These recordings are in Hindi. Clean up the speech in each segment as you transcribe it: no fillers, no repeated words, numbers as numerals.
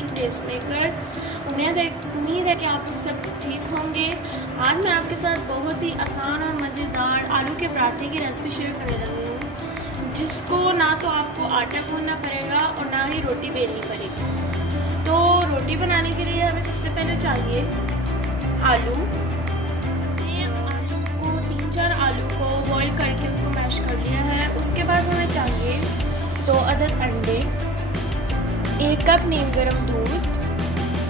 To test maker. उम्मीद है कि आप लोग सब ठीक होंगे। आज मैं आपके साथ बहुत ही आसान और मज़ेदार आलू के पराठे की रेसिपी शेयर करने लगी हूँ, जिसको ना तो आपको आटा गूंदना पड़ेगा और ना ही रोटी बेलनी पड़ेगी। तो रोटी बनाने के लिए हमें सबसे पहले चाहिए आलू। आलू को बॉईल करके उसको मैश कर लिया है। उसके बाद हमें चाहिए 2 अदद अंडे, 1 कप नीम गर्म दूध,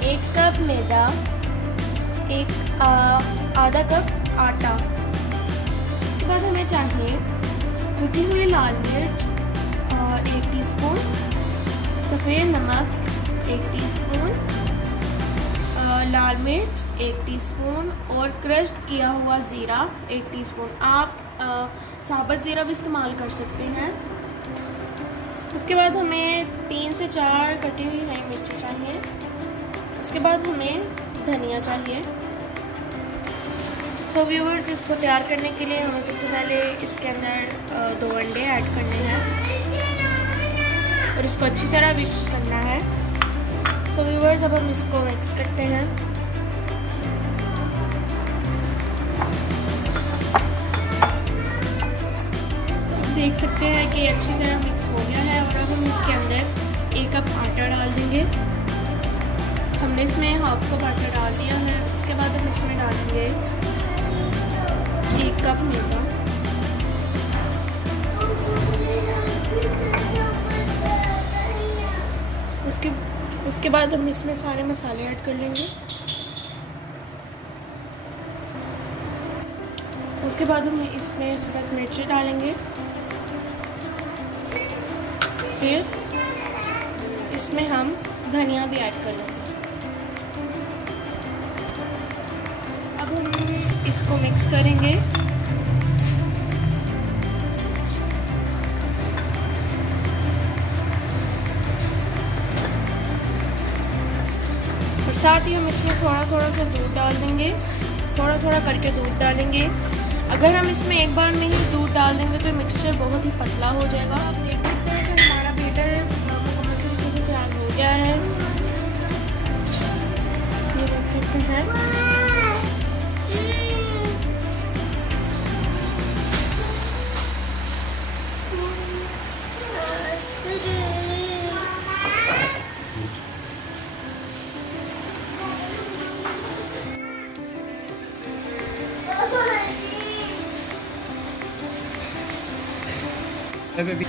1 कप मैदा, आधा कप आटा। इसके बाद हमें चाहिए कुटी हुई लाल मिर्च 1 टीस्पून, सफ़ेद नमक 1 टीस्पून, लाल मिर्च 1 टीस्पून और क्रश्ड किया हुआ ज़ीरा 1 टीस्पून। आप साबुत ज़ीरा भी इस्तेमाल कर सकते हैं। उसके बाद हमें 3 से 4 कटी हुई हरी मिर्ची चाहिए। उसके बाद हमें धनिया चाहिए। सो व्यूअर्स, इसको तैयार करने के लिए हमें सबसे पहले इसके अंदर 2 अंडे ऐड करने हैं और इसको अच्छी तरह मिक्स करना है। तो व्यूअर्स, अब हम इसको मिक्स करते हैं। देख सकते हैं कि अच्छी तरह मिक्स हो गया है और अब हम इसके अंदर 1 कप आटा डाल देंगे। हमने इसमें हाफ कप आटा डाल दिया है। उसके बाद हम इसमें डालेंगे 1 कप मैदा, उसके बाद हम इसमें सारे मसाले ऐड कर लेंगे। उसके बाद हम इसमें सब्ज़ मिर्ची डालेंगे। फिर इसमें हम धनिया भी ऐड कर लेंगे। अब हम इसको मिक्स करेंगे। और साथ ही हम इसमें थोड़ा थोड़ा सा दूध डाल देंगे, थोड़ा थोड़ा करके दूध डालेंगे। अगर हम इसमें एक बार में ही दूध डाल देंगे तो मिक्सचर बहुत ही पतला हो जाएगा। आप देख सकते हैं कि हमारा बैटर मुकम्मल तरीके से तैयार हो गया है। ये देख सकते हैं। Baby.